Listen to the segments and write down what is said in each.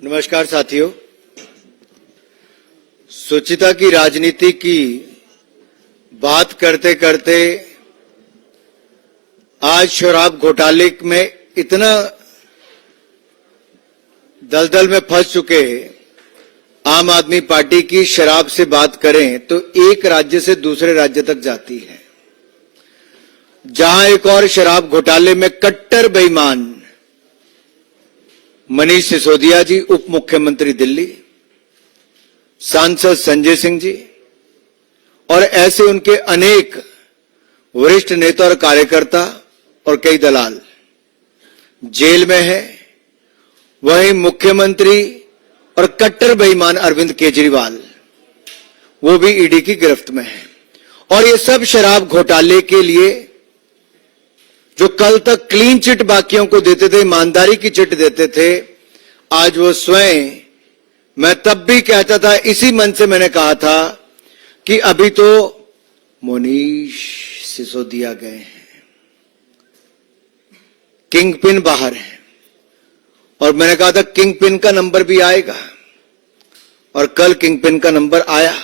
नमस्कार साथियों, स्वच्छता की राजनीति की बात करते करते आज शराब घोटाले में इतना दलदल में फंस चुके आम आदमी पार्टी की शराब से बात करें तो एक राज्य से दूसरे राज्य तक जाती है। जहां एक और शराब घोटाले में कट्टर बेईमान मनीष सिसोदिया जी, उप मुख्यमंत्री दिल्ली, सांसद संजय सिंह जी और ऐसे उनके अनेक वरिष्ठ नेता और कार्यकर्ता और कई दलाल जेल में हैं। वहीं मुख्यमंत्री और कट्टर बेईमान अरविंद केजरीवाल, वो भी ईडी की गिरफ्त में है। और ये सब शराब घोटाले के लिए जो कल तक क्लीन चिट बाकियों को देते थे, ईमानदारी की चिट देते थे, आज वो स्वयं, मैं तब भी कहता था, इसी मन से मैंने कहा था कि अभी तो मनीष सिसोदिया गए हैं, किंग पिन बाहर है, और मैंने कहा था किंग पिन का नंबर भी आएगा, और कल किंग पिन का नंबर आया।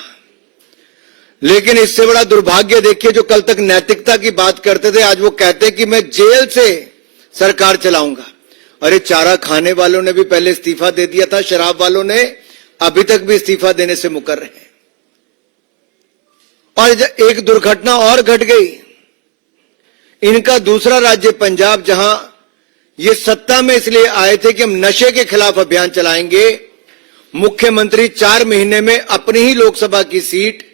लेकिन इससे बड़ा दुर्भाग्य देखिए, जो कल तक नैतिकता की बात करते थे, आज वो कहते कि मैं जेल से सरकार चलाऊंगा। अरे चारा खाने वालों ने भी पहले इस्तीफा दे दिया था, शराब वालों ने अभी तक भी इस्तीफा देने से मुकर रहे हैं। और एक दुर्घटना और घट गई, इनका दूसरा राज्य पंजाब, जहां ये सत्ता में इसलिए आए थे कि हम नशे के खिलाफ अभियान चलाएंगे। मुख्यमंत्री 4 महीने में अपनी ही लोकसभा की सीट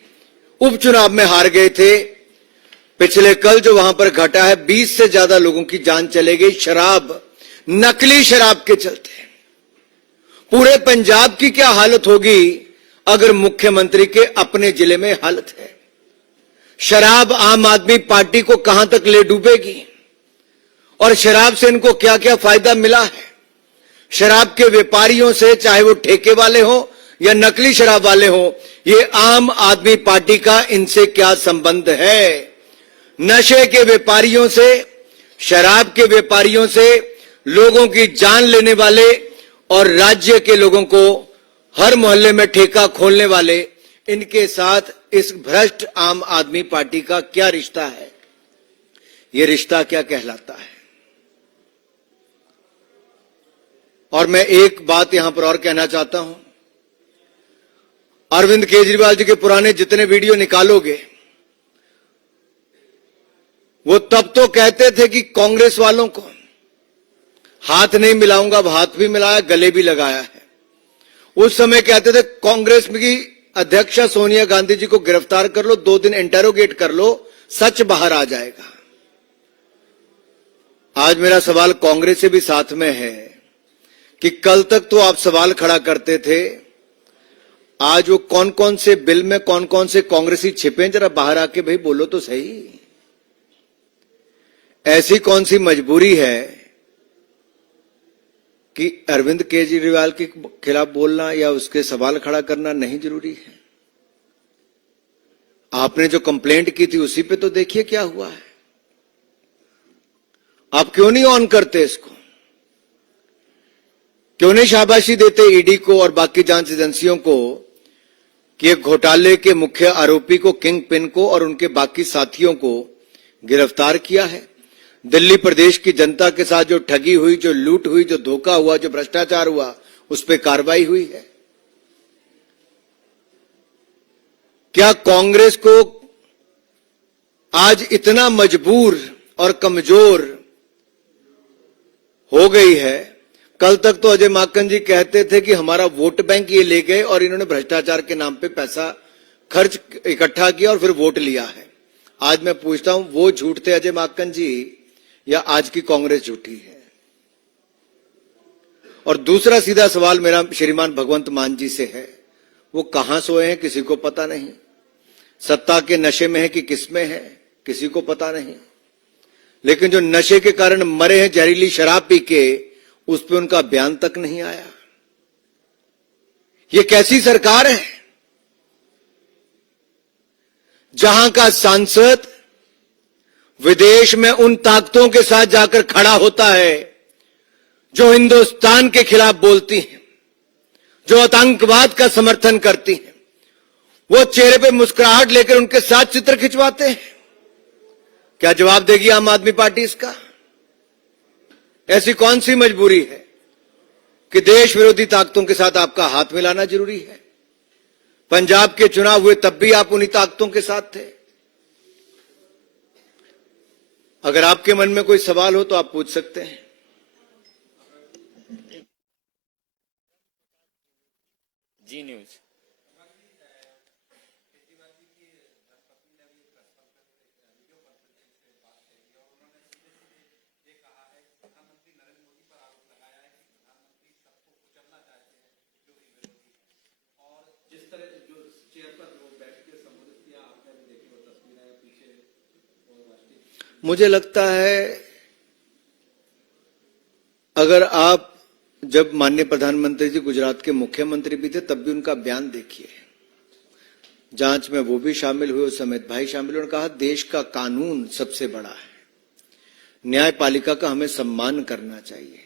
उपचुनाव में हार गए थे। पिछले कल जो वहां पर घटा है, 20 से ज्यादा लोगों की जान चले गई शराब, नकली शराब के चलते। पूरे पंजाब की क्या हालत होगी अगर मुख्यमंत्री के अपने जिले में हालत है। शराब आम आदमी पार्टी को कहां तक ले डूबेगी और शराब से इनको क्या क्या फायदा मिला है। शराब के व्यापारियों से, चाहे वो ठेके वाले हो या नकली शराब वाले हो, ये आम आदमी पार्टी का इनसे क्या संबंध है। नशे के व्यापारियों से, शराब के व्यापारियों से, लोगों की जान लेने वाले और राज्य के लोगों को हर मोहल्ले में ठेका खोलने वाले, इनके साथ इस भ्रष्ट आम आदमी पार्टी का क्या रिश्ता है, ये रिश्ता क्या कहलाता है। और मैं एक बात यहां पर और कहना चाहता हूं, अरविंद केजरीवाल जी के पुराने जितने वीडियो निकालोगे, वो तब तो कहते थे कि कांग्रेस वालों को हाथ नहीं मिलाऊंगा, अब हाथ भी मिलाया, गले भी लगाया है। उस समय कहते थे कांग्रेस की अध्यक्षा सोनिया गांधी जी को गिरफ्तार कर लो, 2 दिन इंटेरोगेट कर लो, सच बाहर आ जाएगा। आज मेरा सवाल कांग्रेस से भी साथ में है कि कल तक तो आप सवाल खड़ा करते थे, आज वो कौन कौन से बिल में कौन कौन से कांग्रेसी छिपे, जरा बाहर आके भाई बोलो तो सही। ऐसी कौन सी मजबूरी है कि अरविंद केजरीवाल के खिलाफ बोलना या उसके सवाल खड़ा करना नहीं जरूरी है। आपने जो कंप्लेंट की थी उसी पे तो देखिए क्या हुआ है। आप क्यों नहीं ऑन करते इसको, क्यों नहीं शाबाशी देते ईडी को और बाकी जांच एजेंसियों को कि एक घोटाले के मुख्य आरोपी को, किंग पिन को और उनके बाकी साथियों को गिरफ्तार किया है। दिल्ली प्रदेश की जनता के साथ जो ठगी हुई, जो लूट हुई, जो धोखा हुआ, जो भ्रष्टाचार हुआ, उस पर कार्रवाई हुई है। क्या कांग्रेस को आज इतना मजबूर और कमजोर हो गई है। कल तक तो अजय माकन जी कहते थे कि हमारा वोट बैंक ये ले गए और इन्होंने भ्रष्टाचार के नाम पे पैसा खर्च इकट्ठा किया और फिर वोट लिया है। आज मैं पूछता हूं, वो झूठ थे अजय माकन जी या आज की कांग्रेस झूठी है। और दूसरा सीधा सवाल मेरा श्रीमान भगवंत मान जी से है, वो कहां सोए हैं किसी को पता नहीं, सत्ता के नशे में है कि किस में है किसी को पता नहीं, लेकिन जो नशे के कारण मरे हैं जहरीली शराब पी के, उस पर उनका बयान तक नहीं आया। ये कैसी सरकार है जहां का सांसद विदेश में उन ताकतों के साथ जाकर खड़ा होता है जो हिंदुस्तान के खिलाफ बोलती हैं। जो आतंकवाद का समर्थन करती हैं, वो चेहरे पे मुस्कुराहट लेकर उनके साथ चित्र खिंचवाते हैं। क्या जवाब देगी आम आदमी पार्टी इसका? ऐसी कौन सी मजबूरी है कि देश विरोधी ताकतों के साथ आपका हाथ मिलाना जरूरी है? पंजाब के चुनाव हुए तब भी आप उन्हीं ताकतों के साथ थे। अगर आपके मन में कोई सवाल हो तो आप पूछ सकते हैं। जी न्यूज। मुझे लगता है अगर आप जब माननीय प्रधानमंत्री जी गुजरात के मुख्यमंत्री भी थे तब भी उनका बयान देखिए, जांच में वो भी शामिल हुए, उस समेत भाई शामिल हुए। कहा देश का कानून सबसे बड़ा है, न्यायपालिका का हमें सम्मान करना चाहिए,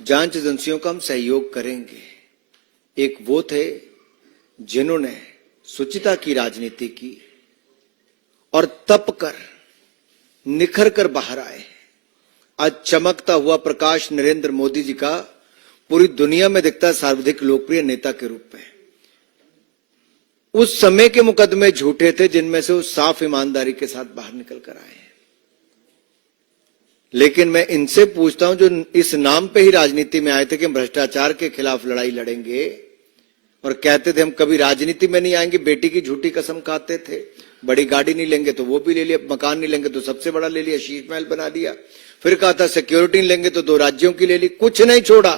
जांच एजेंसियों का हम सहयोग करेंगे। एक वो थे जिन्होंने शुचिता की राजनीति की और तप कर निखर कर बाहर आए। आज चमकता हुआ प्रकाश नरेंद्र मोदी जी का पूरी दुनिया में दिखता है सर्वाधिक लोकप्रिय नेता के रूप में। उस समय के मुकदमे झूठे थे जिनमें से वो साफ ईमानदारी के साथ बाहर निकल कर आए। लेकिन मैं इनसे पूछता हूं जो इस नाम पे ही राजनीति में आए थे कि हम भ्रष्टाचार के खिलाफ लड़ाई लड़ेंगे और कहते थे हम कभी राजनीति में नहीं आएंगे, बेटी की झूठी कसम खाते थे, बड़ी गाड़ी नहीं लेंगे तो वो भी ले लिया, मकान नहीं लेंगे तो सबसे बड़ा ले लिया, शीश महल बना लिया, फिर कहा था सिक्योरिटी नहीं लेंगे तो 2 राज्यों की ले ली, कुछ नहीं छोड़ा।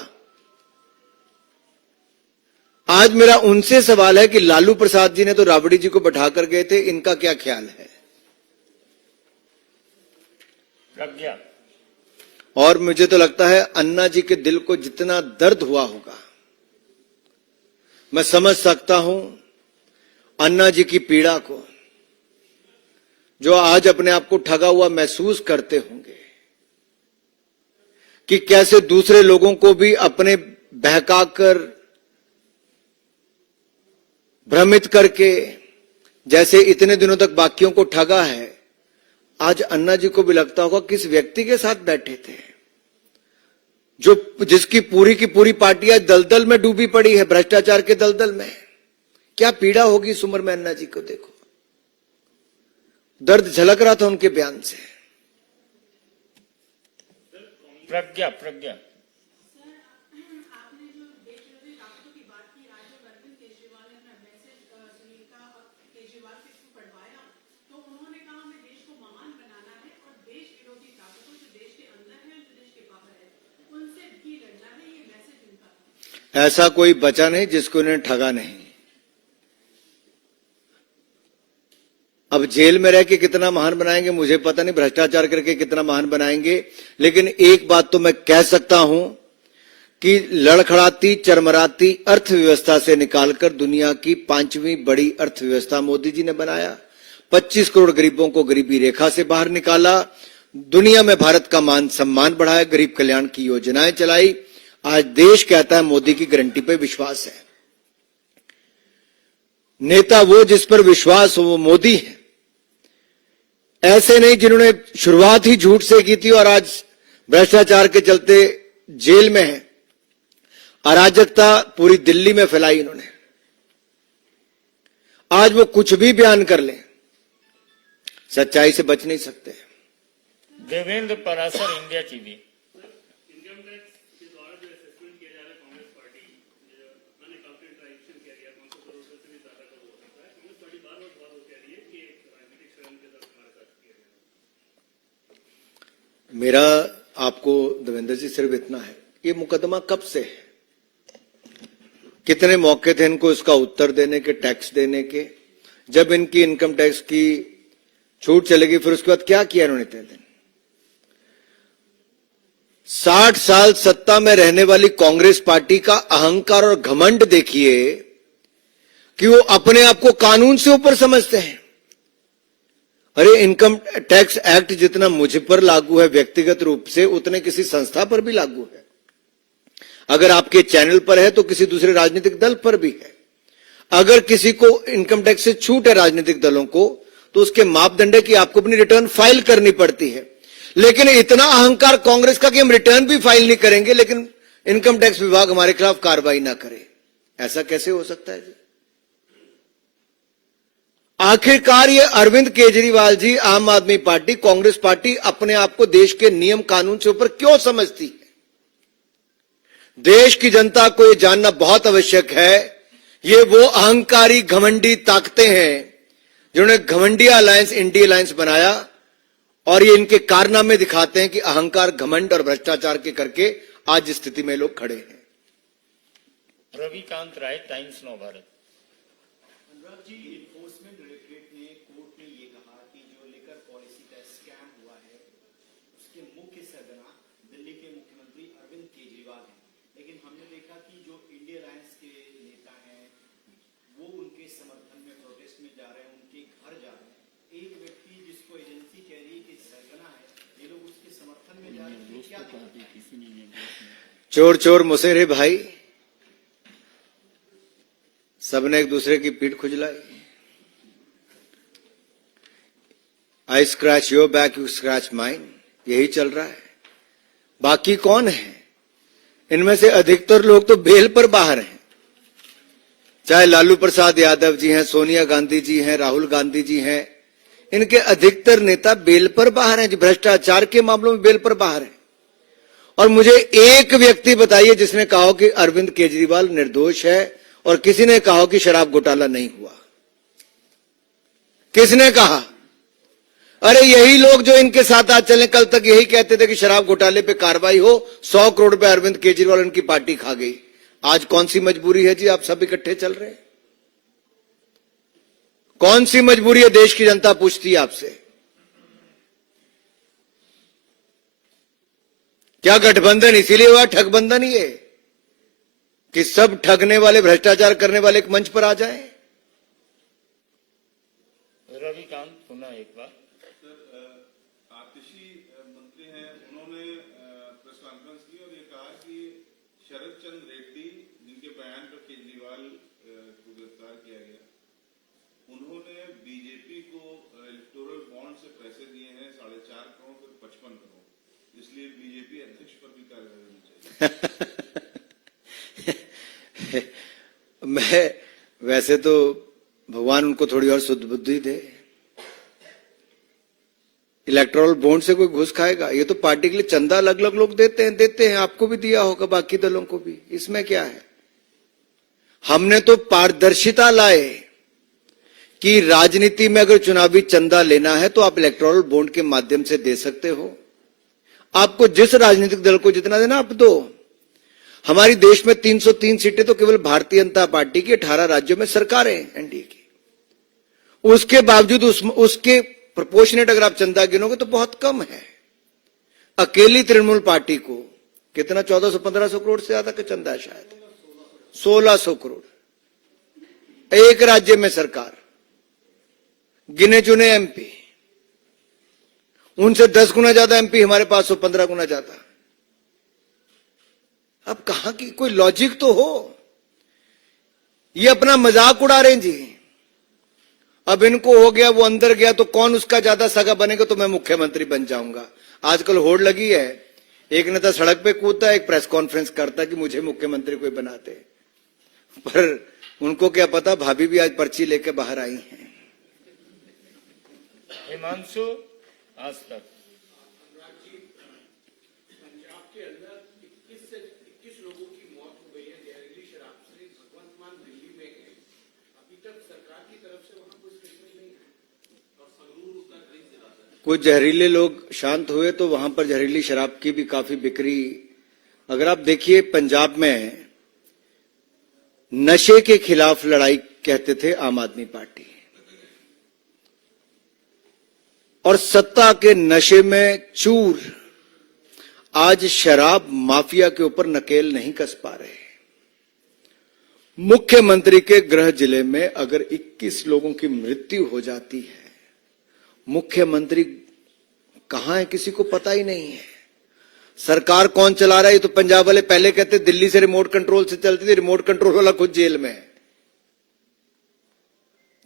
आज मेरा उनसे सवाल है कि लालू प्रसाद जी ने तो राबड़ी जी को बैठा कर गए थे, इनका क्या ख्याल है? प्रज्ञा। और मुझे तो लगता है अन्ना जी के दिल को जितना दर्द हुआ होगा मैं समझ सकता हूं अन्ना जी की पीड़ा को, जो आज अपने आप को ठगा हुआ महसूस करते होंगे कि कैसे दूसरे लोगों को भी अपने बहकाकर भ्रमित करके जैसे इतने दिनों तक बाकियों को ठगा है। आज अन्ना जी को भी लगता होगा किस व्यक्ति के साथ बैठे थे जो जिसकी पूरी की पूरी पार्टी आज दलदल में डूबी पड़ी है, भ्रष्टाचार के दलदल में। क्या पीड़ा होगी इस उम्र में अन्ना जी को? देखो दर्द झलक रहा था उनके बयान से। प्रज्ञा। प्रज्ञा। ऐसा कोई बचा नहीं जिसको उन्हें ठगा नहीं। अब जेल में रह के कितना महान बनाएंगे मुझे पता नहीं, भ्रष्टाचार करके कितना महान बनाएंगे, लेकिन एक बात तो मैं कह सकता हूं कि लड़खड़ाती चरमराती अर्थव्यवस्था से निकालकर दुनिया की 5वीं बड़ी अर्थव्यवस्था मोदी जी ने बनाया। 25 करोड़ गरीबों को गरीबी रेखा से बाहर निकाला, दुनिया में भारत का मान सम्मान बढ़ाया, गरीब कल्याण की योजनाएं चलाई। आज देश कहता है मोदी की गारंटी पे विश्वास है। नेता वो जिस पर विश्वास हो वो मोदी है, ऐसे नहीं जिन्होंने शुरुआत ही झूठ से की थी और आज भ्रष्टाचार के चलते जेल में है। अराजकता पूरी दिल्ली में फैलाई इन्होंने। आज वो कुछ भी बयान कर ले, सच्चाई से बच नहीं सकते। Devendra Parashar, India TV. मेरा आपको देवेंद्र जी सिर्फ इतना है, ये मुकदमा कब से है? कितने मौके थे इनको इसका उत्तर देने के, टैक्स देने के? जब इनकी इनकम टैक्स की छूट चलेगी फिर उसके बाद क्या किया इन्होंने इतने दिन? 60 साल सत्ता में रहने वाली कांग्रेस पार्टी का अहंकार और घमंड देखिए कि वो अपने आप को कानून से ऊपर समझते हैं। अरे इनकम टैक्स एक्ट जितना मुझ पर लागू है व्यक्तिगत रूप से, उतने किसी संस्था पर भी लागू है। अगर आपके चैनल पर है तो किसी दूसरे राजनीतिक दल पर भी है। अगर किसी को इनकम टैक्स से छूट है राजनीतिक दलों को, तो उसके मापदंड है कि आपको अपनी रिटर्न फाइल करनी पड़ती है। लेकिन इतना अहंकार कांग्रेस का कि हम रिटर्न भी फाइल नहीं करेंगे लेकिन इनकम टैक्स विभाग हमारे खिलाफ कार्रवाई ना करे, ऐसा कैसे हो सकता है जी? आखिरकार ये अरविंद केजरीवाल जी, आम आदमी पार्टी, कांग्रेस पार्टी अपने आप को देश के नियम कानून से ऊपर क्यों समझती है? देश की जनता को यह जानना बहुत आवश्यक है। ये वो अहंकारी घमंडी ताकतें हैं जिन्होंने घमंडिया अलायंस, इंडी अलायंस बनाया, और ये इनके कारनामे दिखाते हैं कि अहंकार, घमंड और भ्रष्टाचार के करके आज इस स्थिति में लोग खड़े हैं। रविकांत राय, टाइम्स नौ भारत। अनुराग जी, इन्फोर्समेंट डायरेक्टरेट ने कोर्ट में ये कहा कि जो लेकर पॉलिसी का स्कैम हुआ है उसके मुख्य सरगना दिल्ली के मुख्यमंत्री अरविंद केजरीवाल हैं। लेकिन हमने देखा कि जो इंडिया अलायंस के नेता हैं वो उनके समर्थन में प्रोटेस्ट में जा रहे हैं, उनके घर जा रहे हैं। एक व्यक्ति जिसको एजेंसी कह रही है कि सरगना है, ये लोग उसके समर्थन में जा रहे हैं, क्या चोर चोर मुसेरे भाई, सबने एक दूसरे की पीठ खुजलाई। I scratch your back, you scratch mine, यही चल रहा है। बाकी कौन है? इनमें से अधिकतर लोग तो बेल पर बाहर हैं। चाहे लालू प्रसाद यादव जी हैं, सोनिया गांधी जी हैं, राहुल गांधी जी हैं, इनके अधिकतर नेता बेल पर बाहर हैं, जो भ्रष्टाचार के मामलों में बेल पर बाहर हैं। और मुझे एक व्यक्ति बताइए जिसने कहा हो कि अरविंद केजरीवाल निर्दोष है, और किसी ने कहा कि शराब घोटाला नहीं हुआ। किसने कहा? अरे यही लोग जो इनके साथ आज चले, कल तक यही कहते थे कि शराब घोटाले पे कार्रवाई हो, 100 करोड़ रुपए अरविंद केजरीवाल उनकी पार्टी खा गई। आज कौन सी मजबूरी है जी, आप सब इकट्ठे चल रहे हैं? कौन सी मजबूरी है? देश की जनता पूछती है आपसे। क्या गठबंधन इसीलिए हुआ, ठगबंधन ही है कि सब ठगने वाले, भ्रष्टाचार करने वाले एक मंच पर आ जाएं? रविकांत पुनः एक बार। आतिशी मंत्री हैं, उन्होंने प्रेस कॉन्फ्रेंस की और ये कहा कि शरद चंद्र रेड्डी, जिनके बयान पर केजरीवाल को गिरफ्तार किया गया, उन्होंने बीजेपी को इलेक्टोरल बॉन्ड से पैसे दिए हैं 4.5 करोड़ फिर 55 करोड़, इसलिए बीजेपी अध्यक्ष पर भी कार्रवाई होनी चाहिए। मैं वैसे तो भगवान उनको थोड़ी और शुद्ध बुद्धि दे। इलेक्टोरल बॉन्ड से कोई घुस खाएगा? ये तो पार्टी के लिए चंदा अलग अलग लोग देते हैं, आपको भी दिया होगा, बाकी दलों को भी। इसमें क्या है? हमने तो पारदर्शिता लाए कि राजनीति में अगर चुनावी चंदा लेना है तो आप इलेक्टोरल बॉन्ड के माध्यम से दे सकते हो। आपको जिस राजनीतिक दल को जितना देना आप दो। हमारी देश में 303 सीटें तो केवल भारतीय जनता पार्टी की, 18 राज्यों में सरकारें एनडीए की। उसके बावजूद उसके प्रोपोर्शनेट अगर आप चंदा गिनोगे तो बहुत कम है। अकेली तृणमूल पार्टी को कितना 1400-1500 करोड़ से ज्यादा का चंदा है, शायद 1600 करोड़। एक राज्य में सरकार, गिने चुने एमपी, उनसे 10 गुना ज्यादा एमपी हमारे पास हो, 15 गुना ज्यादा। अब कहां की कोई लॉजिक तो हो? ये अपना मजाक उड़ा रहे हैं जी। अब इनको हो गया, वो अंदर गया तो कौन उसका ज्यादा सगा बनेगा तो मैं मुख्यमंत्री बन जाऊंगा। आजकल होड़ लगी है, एक नेता सड़क पे कूदता है, एक प्रेस कॉन्फ्रेंस करता है कि मुझे मुख्यमंत्री कोई बनाते। पर उनको क्या पता, भाभी भी आज पर्ची लेके बाहर आई हैं। हिमांशु, आज तक। कुछ जहरीले लोग शांत हुए तो वहां पर जहरीली शराब की भी काफी बिक्री। अगर आप देखिए, पंजाब में नशे के खिलाफ लड़ाई कहते थे आम आदमी पार्टी, और सत्ता के नशे में चूर आज शराब माफिया के ऊपर नकेल नहीं कस पा रहे। मुख्यमंत्री के गृह जिले में अगर 21 लोगों की मृत्यु हो जाती है, मुख्यमंत्री कहां है किसी को पता ही नहीं है। सरकार कौन चला रहा है? ये तो पंजाब वाले पहले कहते दिल्ली से रिमोट कंट्रोल से चलती थी, रिमोट कंट्रोल वाला खुद जेल में है।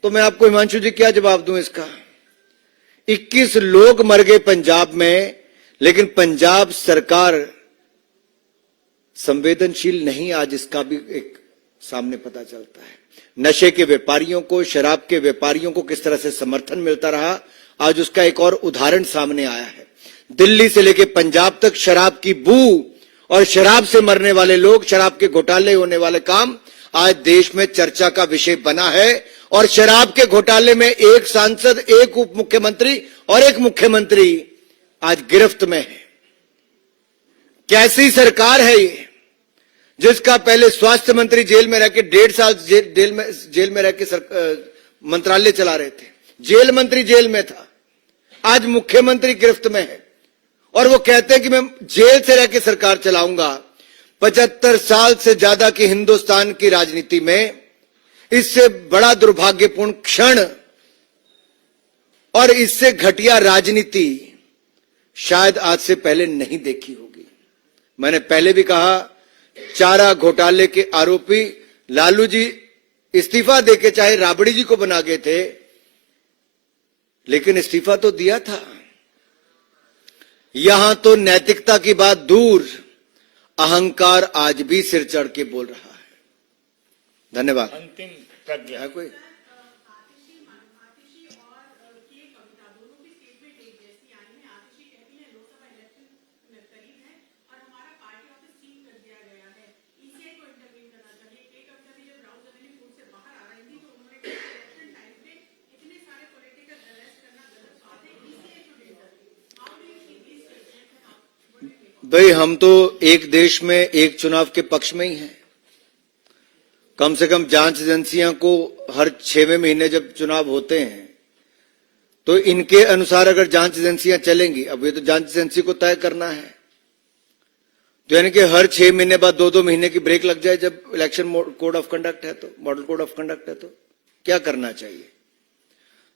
तो मैं आपको हिमांशु जी क्या जवाब दूं इसका? 21 लोग मर गए पंजाब में, लेकिन पंजाब सरकार संवेदनशील नहीं, आज इसका भी एक सामने पता चलता है। नशे के व्यापारियों को, शराब के व्यापारियों को किस तरह से समर्थन मिलता रहा, आज उसका एक और उदाहरण सामने आया है। दिल्ली से लेकर पंजाब तक शराब की बू और शराब से मरने वाले लोग, शराब के घोटाले होने वाले काम आज देश में चर्चा का विषय बना है। और शराब के घोटाले में एक सांसद, एक उप मुख्यमंत्री और एक मुख्यमंत्री आज गिरफ्त में है। कैसी सरकार है ये, जिसका पहले स्वास्थ्य मंत्री जेल में रह के 1.5 साल जेल में रह के मंत्रालय चला रहे थे, जेल मंत्री जेल में था, आज मुख्यमंत्री गिरफ्त में है और वो कहते हैं कि मैं जेल से रह के सरकार चलाऊंगा। 75 साल से ज्यादा की हिंदुस्तान की राजनीति में इससे बड़ा दुर्भाग्यपूर्ण क्षण और इससे घटिया राजनीति शायद आज से पहले नहीं देखी होगी। मैंने पहले भी कहा, चारा घोटाले के आरोपी लालू जी इस्तीफा देके चाहे राबड़ी जी को बना गए थे, लेकिन इस्तीफा तो दिया था। यहां तो नैतिकता की बात दूर, अहंकार आज भी सिर चढ़ के बोल रहा है। धन्यवाद। अंतिम प्रज्ञा। है कोई? भाई, हम तो एक देश में एक चुनाव के पक्ष में ही हैं। कम से कम जांच एजेंसियां को हर 6वें महीने जब चुनाव होते हैं तो इनके अनुसार अगर जांच एजेंसियां चलेंगी, अब ये तो जांच एजेंसी को तय करना है, तो यानी कि हर 6 महीने बाद 2-2 महीने की ब्रेक लग जाए जब इलेक्शन कोड ऑफ कंडक्ट है, तो मॉडल कोड ऑफ कंडक्ट है, तो क्या करना चाहिए?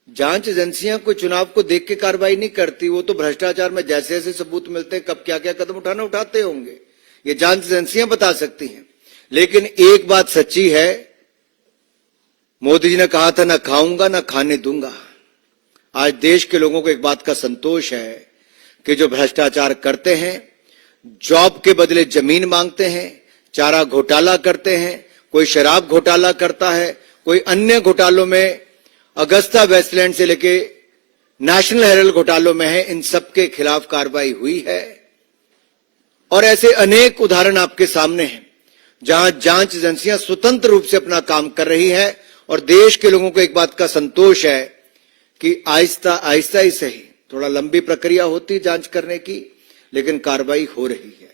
जांच एजेंसियां कोई चुनाव को देख के कार्रवाई नहीं करती, वो तो भ्रष्टाचार में जैसे जैसे सबूत मिलते हैं कब क्या क्या कदम उठाते होंगे, ये जांच एजेंसियां बता सकती हैं। लेकिन एक बात सच्ची है, मोदी जी ने कहा था, ना खाऊंगा ना खाने दूंगा। आज देश के लोगों को एक बात का संतोष है कि जो भ्रष्टाचार करते हैं, जॉब के बदले जमीन मांगते हैं, चारा घोटाला करते हैं, कोई शराब घोटाला करता है, कोई अन्य घोटालों में, अगस्ता वेस्टलैंड से लेके नेशनल हेराल्ड घोटालों में है, इन सबके खिलाफ कार्रवाई हुई है। और ऐसे अनेक उदाहरण आपके सामने हैं जहां जांच एजेंसियां स्वतंत्र रूप से अपना काम कर रही है। और देश के लोगों को एक बात का संतोष है कि आहिस्ता आहिस्ता ही सही, थोड़ा लंबी प्रक्रिया होती जांच करने की, लेकिन कार्रवाई हो रही है।